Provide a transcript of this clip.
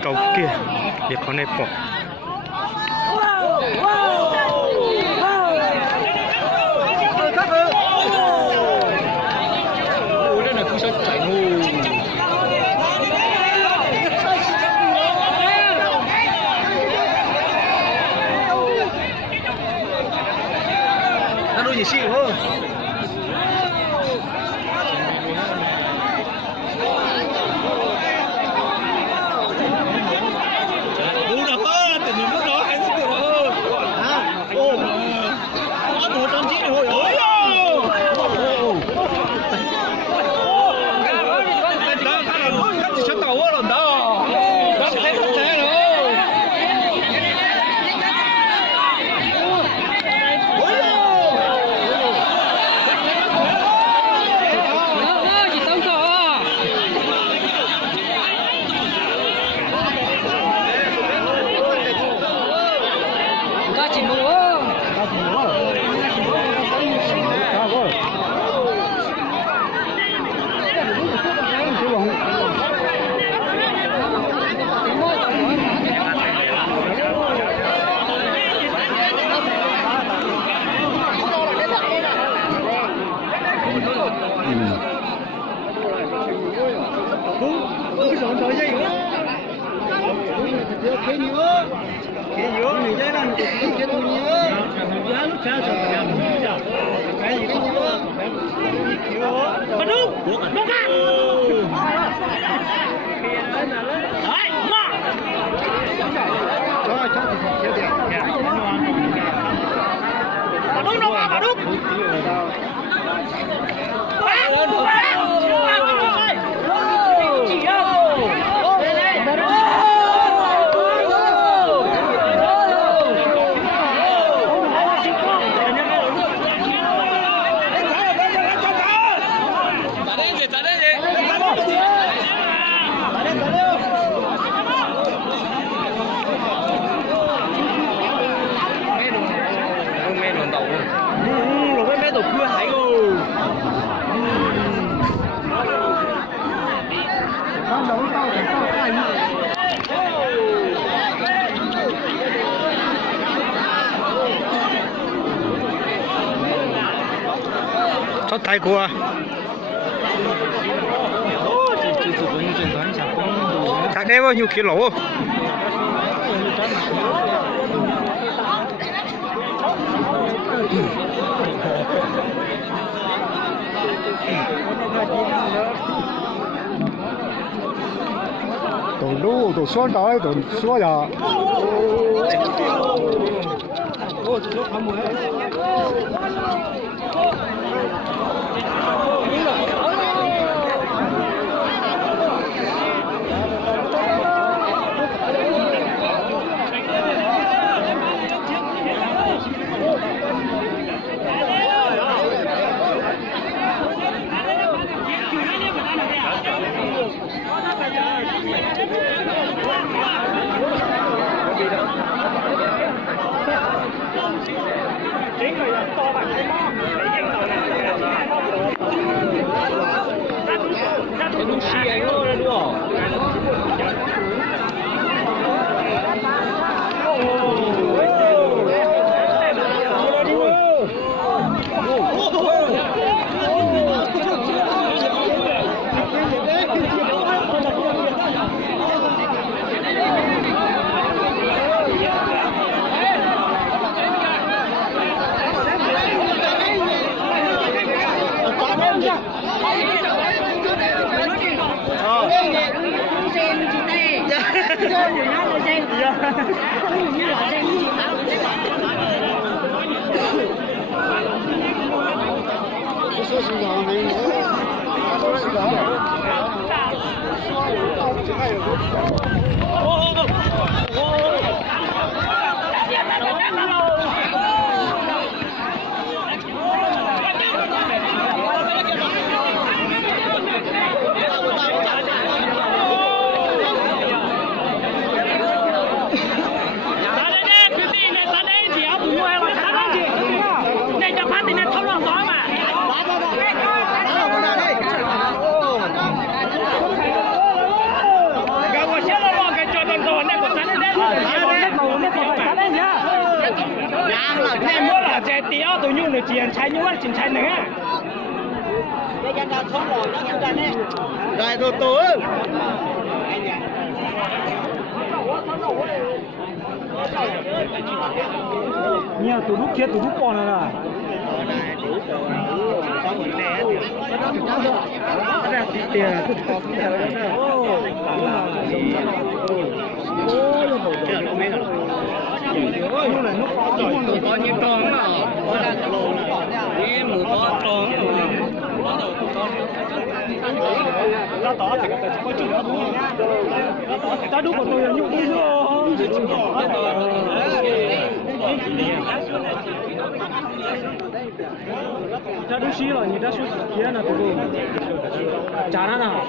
cầu kia để con này bỏ đây là cứ sắp chảy ngu nó đôi gì xịn không có tay của chắc đây bao nhiêu kilo tổ lú tổ xoan đói tổ xoa ya Thêm bữa là trẻ tía tôi nhu này chuyện trái nhu chuyện trái này á. Rồi tôi tôi. Nhà tụi lúc kia tụi lúc bọn này là. Có những con đó, mù có tròn. Nó tỏ thì có chút nữa thôi. Ta đúng một tôi là nhục đi rồi. Ta đúng xí rồi, người ta suốt kia là tụi tôi. Chả nó nào.